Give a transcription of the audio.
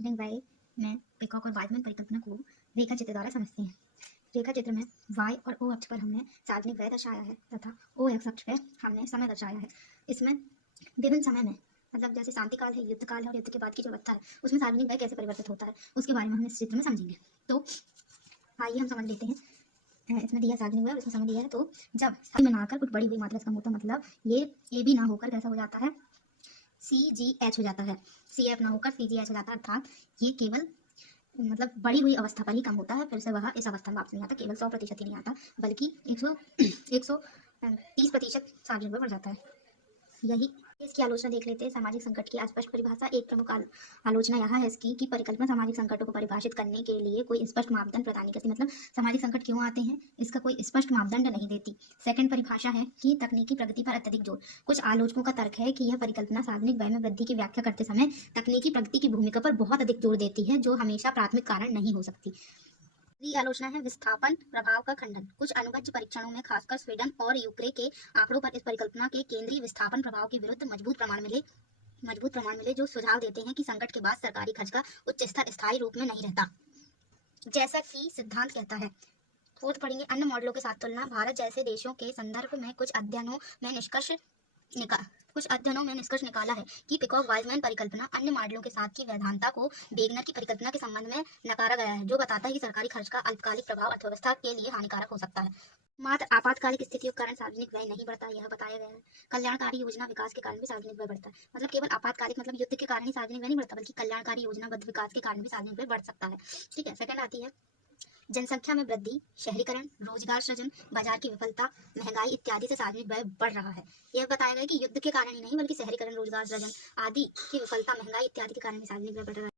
सार्वजनिक व्यय में पेकॉक और वाइजमैन परिकल्पना को रेखा चित्र द्वारा समझते हैं। रेखा चित्र में y और o अक्ष पर हमने सार्वजनिक व्यय दर्शाया है तथा o x अक्ष पर हमने समय दर्शाया है। इसमें विभिन्न समय में मतलब जैसे शांति काल है, युद्ध काल है और युद्ध के बाद की जो अवस्था है उसमें सार्वजनिक व्यय कैसे परिवर्तित होता है उसके बारे में हम इस चित्र में समझेंगे। तो आइए हम समझ लेते हैं। इसमें दिया सार्वजनिक व्यय और इसमें समय दिया है। तो जब सभी में ना आकर कुछ बड़ी हुई मात्रा से कम होता है मतलब ये ए बी ना होकर कैसा हो जाता है CGH हो जाता है, CF ना होकर CGH हो जाता है, अर्थात ये केवल मतलब बड़ी हुई अवस्था पर ही कम होता है, फिर से वह इस अवस्था में वापस नहीं आता, केवल 100% ही नहीं आता बल्कि 130% सार्वजनिक व्यय बढ़ जाता है। यही इसकी आलोचना देख लेते हैं। सामाजिक संकट की अस्पष्ट परिभाषा। एक प्रमुख आलोचना यह है इसकी कि परिकल्पना सामाजिक संकटों को परिभाषित करने के लिए कोई स्पष्ट मापदंड प्रदान नहीं करती, मतलब सामाजिक संकट क्यों आते हैं इसका कोई स्पष्ट मापदंड नहीं देती। सेकंड परिभाषा है कि तकनीकी प्रगति पर अत्यधिक जोर। कुछ आलोचकों का तर्क है कि यह परिकल्पना सार्वजनिक व्यय में वृद्धि की व्याख्या करते समय तकनीकी प्रगति की भूमिका पर बहुत अधिक जोर देती है, जो हमेशा प्राथमिक कारण नहीं हो सकती। तीसरी आलोचना है विस्थापन प्रभाव का खंडन। कुछ अणुबद्ध परीक्षणों में खासकर स्वीडन और यूक्रेन के आंकड़ों पर इस परिकल्पना के केंद्रीय विस्थापन प्रभाव के विरुद्ध मजबूत प्रमाण मिले जो सुझाव देते हैं कि संकट के बाद सरकारी खर्च का उच्च स्तर स्थायी रूप में नहीं रहता, जैसा कि सिद्धांत कहता है। फोर्थ पढ़ेंगे अन्य मॉडलों के साथ तुलना। भारत जैसे देशों के संदर्भ में कुछ अध्ययनों में निष्कर्ष निकाला है कि पिकॉक वाइजमैन परिकल्पना अन्य मॉडलों के साथ की वैधता को वेगनर की परिकल्पना के संबंध में नकारा गया है, जो बताता है कि सरकारी खर्च का अल्पकालिक प्रभाव अर्थव्यवस्था के लिए हानिकारक हो सकता है। मात्र आपातकालिक स्थितियों के कारण सार्वजनिक व्यय नहीं बढ़ता, यह बताया गया है। कल्याणकारी योजना विकास के कारण भी सार्वजनिक व्यय बढ़ता है, मतलब केवल आपातकालिक मतलब युद्ध के कारण ही सार्वजनिक व्यय नहीं बढ़ता बल्कि कल्याणकारी योजनाबद्ध विकास के कारण भी सार्वजनिक व्यय बढ़ सकता है। ठीक है। सेकंड आती है जनसंख्या में वृद्धि, शहरीकरण, रोजगार सृजन, बाजार की विफलता, महंगाई इत्यादि से सार्वजनिक व्यय बढ़ रहा है। यह बताया गया कि युद्ध के कारण ही नहीं बल्कि शहरीकरण, रोजगार सृजन आदि की विफलता, महंगाई इत्यादि के कारण भी सार्वजनिक व्यय बढ़ रहा है।